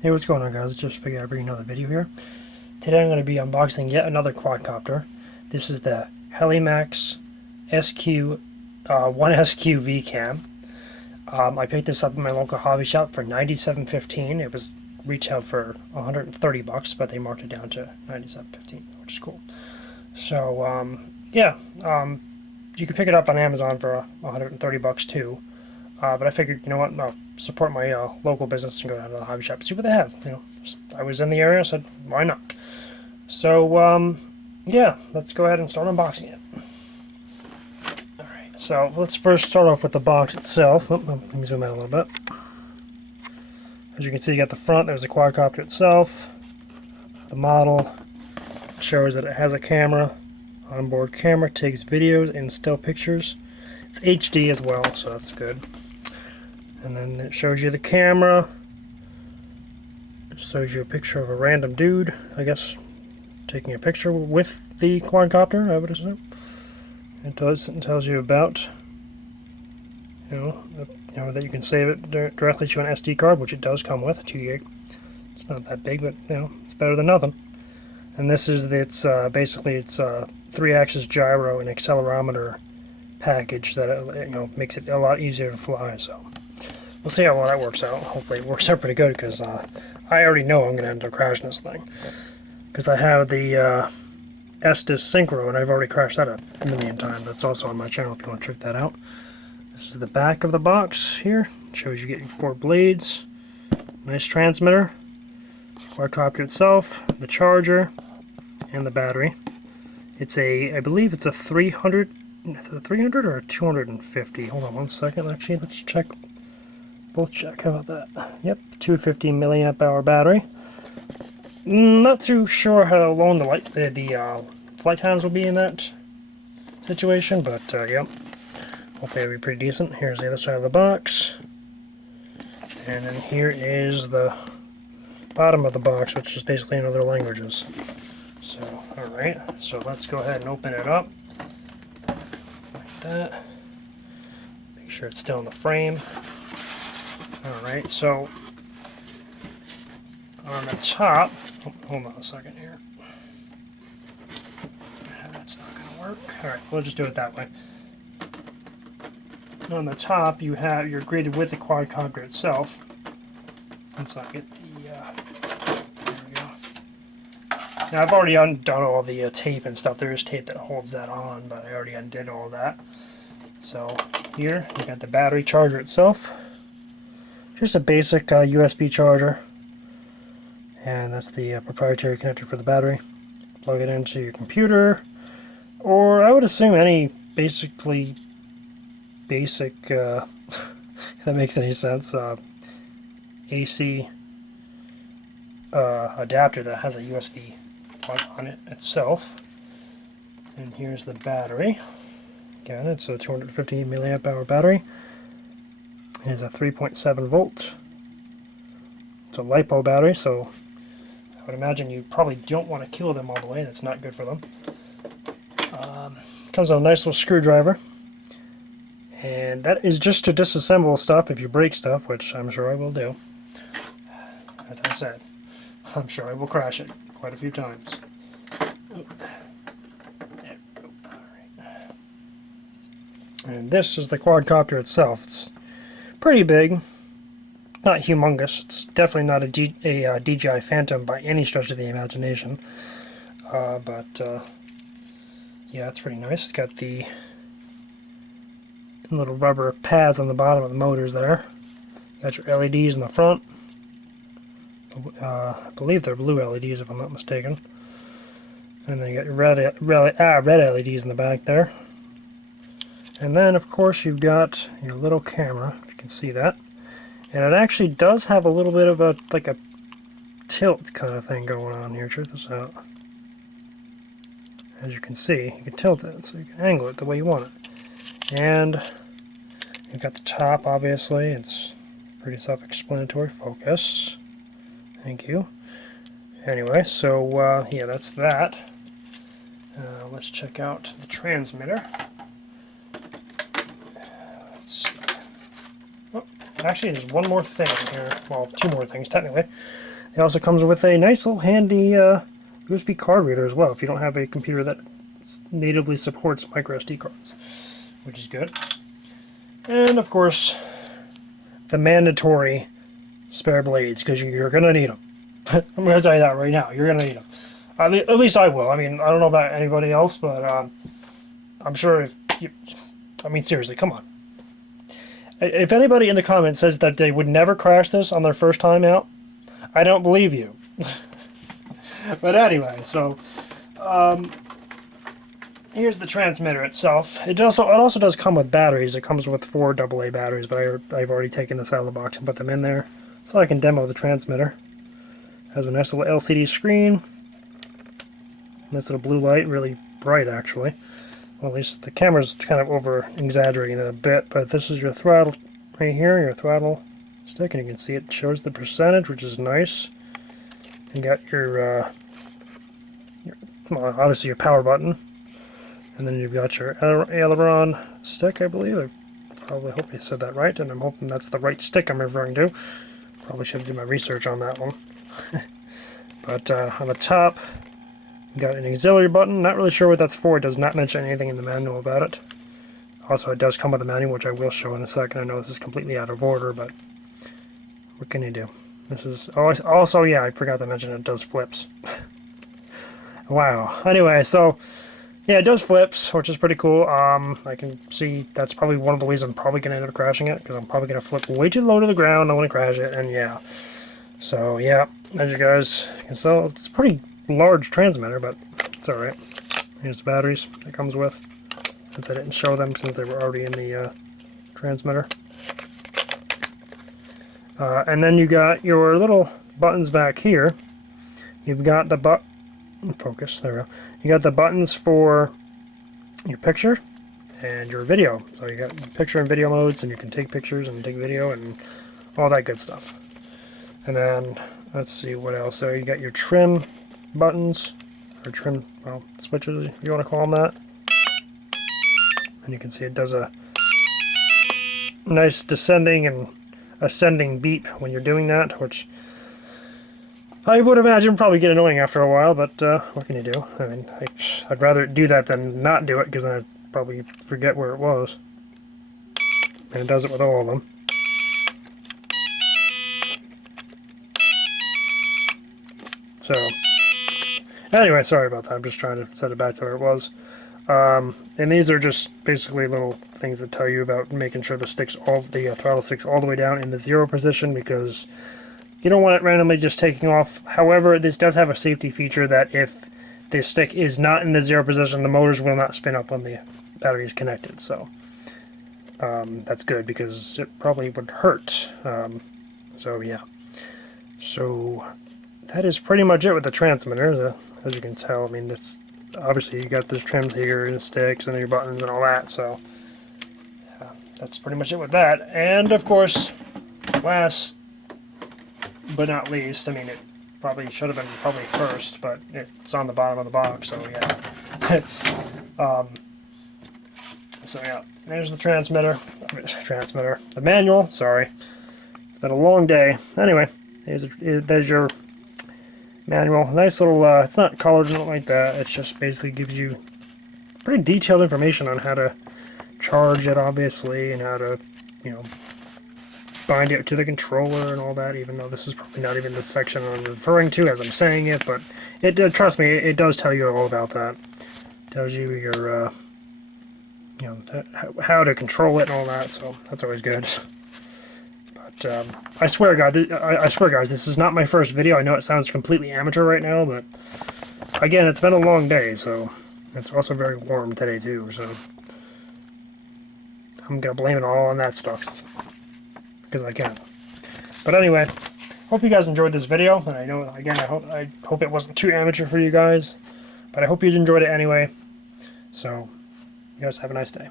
Hey, what's going on, guys? Just figured I'd bring another video here. Today I'm going to be unboxing yet another quadcopter. This is the Heli-Max 1SQ V Cam. I picked this up in my local hobby shop for $97.15. It was retailed for $130, but they marked it down to $97.15, which is cool. So you can pick it up on Amazon for $130 too. But I figured, you know what, I'll support my local business and go down to the hobby shop and see what they have. You know, I was in the area, so why not? So, yeah, let's go ahead and start unboxing it. Alright, so let's first start off with the box itself. Oh, let me zoom out a little bit. As you can see, you got the front, there's the quadcopter itself. The model shows that it has a camera, onboard camera, takes videos and still pictures. It's HD as well, so that's good. And then it shows you the camera. It shows you a picture of a random dude, I guess, taking a picture with the quadcopter, I would assume. It tells you about, you know that you can save it directly to an SD card, which it does come with, 2 gig. It's not that big, but it's better than nothing. And this is basically it's a 3-axis gyro and accelerometer package that makes it a lot easier to fly. So we'll see how well that works out. Hopefully it works out pretty good, because I already know I'm going to end up crashing this thing, because I have the Estes Synchro and I've already crashed that a million times. That's also on my channel if you want to check that out. This is the back of the box here. It shows you get your 4 blades, nice transmitter, quadcopter itself, the charger, and the battery. I believe it's a 300. Is it a 300 or a 250? Hold on one second. Actually, let's check. Both check. How about that? Yep, 250 milliamp hour battery. Not too sure how long the flight times will be in that situation, but yep. Hopefully it'll be pretty decent. Here's the other side of the box, and then here is the bottom of the box, which is basically in other languages. So, all right. So let's go ahead and open it up. That. Make sure it's still in the frame. Alright, so on the top, hold on a second here. That's not going to work. Alright, we'll just do it that way. On the top, you're greeted with the quadcopter itself. Let's not get the, there we go. Now I've already undone all the tape and stuff. There is tape that holds that on, but I already undid all that. So here you got the battery charger itself. Just a basic USB charger, and that's the proprietary connector for the battery. Plug it into your computer, or I would assume any basic if that makes any sense, AC adapter that has a USB plug on it itself. And here's the battery. Again, it's a 250 milliamp hour battery. It is a 3.7 volt. It's a LiPo battery, so I would imagine you probably don't want to kill them all the way. That's not good for them. Comes with a nice little screwdriver, and that is just to disassemble stuff if you break stuff, which I'm sure I will do. As I said, I'm sure I will crash it quite a few times. And this is the quadcopter itself. It's pretty big, not humongous. It's definitely not a DJI Phantom by any stretch of the imagination. Yeah, it's pretty nice. It's got the little rubber pads on the bottom of the motors there. Got your LEDs in the front. I believe they're blue LEDs if I'm not mistaken. And then you got your red LEDs in the back there. And then, of course, you've got your little camera, if you can see that. And it actually does have a little bit of a tilt kind of thing going on here. Check this out. As you can see, you can tilt it, so you can angle it the way you want it. And you've got the top, obviously. It's pretty self-explanatory. Focus. Thank you. Anyway, so, yeah, that's that. Let's check out the transmitter. Actually, there's one more thing here. Well, two more things, technically. It also comes with a nice little handy USB card reader as well, if you don't have a computer that natively supports micro SD cards, which is good. And, of course, the mandatory spare blades, because you're going to need them. I'm going to tell you that right now. You're going to need them. At least I will. I mean, I don't know about anybody else, but I'm sure if you... I mean, seriously, come on. If anybody in the comments says that they would never crash this on their first time out, I don't believe you. But anyway, so here's the transmitter itself. It also does come with batteries. It comes with 4 AA batteries, but I've already taken this out of the box and put them in there so I can demo the transmitter. It has a nice little LCD screen. Nice little blue light, really bright actually. Well, at least the camera's kind of over-exaggerating it a bit, but this is your throttle right here, your throttle stick, and you can see it shows the percentage, which is nice. You got your well, obviously your power button, and then you've got your aileron stick, I believe. I probably hope I said that right, and I'm hoping that's the right stick I'm referring to. Probably should do my research on that one. But on the top, got an auxiliary button. Not really sure what that's for. It does not mention anything in the manual about it. Also, it does come with a manual, which I will show in a second. I know this is completely out of order, but what can you do? This is also, yeah, I forgot to mention it does flips. Wow. Anyway, so yeah, it does flips, which is pretty cool. I can see that's probably one of the ways I'm probably going to end up crashing it, because I'm probably going to flip way too low to the ground. I want to crash it, and yeah. So yeah, as you guys can tell, it's a pretty large transmitter, but it's alright. Here's the batteries it comes with, since I didn't show them since they were already in the transmitter. And then you got your little buttons back here. You've got the focus, there we go. You got the buttons for your picture and your video. So you got picture and video modes, and you can take pictures and take video and all that good stuff. And then, let's see what else there. You got your trim buttons, or trim, well, switches, if you want to call them that. And you can see it does a nice descending and ascending beep when you're doing that, which I would imagine probably get annoying after a while, but what can you do? I mean, I'd rather do that than not do it, because then I'd probably forget where it was. And it does it with all of them. So, anyway, sorry about that. I'm just trying to set it back to where it was. And these are just basically little things that tell you about making sure the throttle sticks all the way down in the 0 position, because you don't want it randomly just taking off. However, this does have a safety feature that if the stick is not in the 0 position, the motors will not spin up when the battery is connected. So that's good, because it probably would hurt. So yeah. So that is pretty much it with the transmitter. As you can tell, I mean, it's obviously you got those trims here and sticks and your buttons and all that. So that's pretty much it with that. And of course, last but not least, I mean, it probably should have been first, but it's on the bottom of the box. So yeah. So yeah, there's the transmitter, the manual. Sorry, it's been a long day. Anyway, there's your manual. Nice little, it's not colored or anything like that. It just basically gives you pretty detailed information on how to charge it, obviously, and how to, you know, bind it to the controller and all that, even though this is probably not even the section I'm referring to as I'm saying it, but it trust me, it does tell you all about that. It tells you your, you know, how to control it and all that, so that's always good. I swear, guys, this is not my first video. I know it sounds completely amateur right now, but again, it's been a long day, so it's also very warm today too. So I'm gonna blame it all on that stuff because I can. But anyway, hope you guys enjoyed this video, and I know again, I hope it wasn't too amateur for you guys, but I hope you enjoyed it anyway. So you guys have a nice day.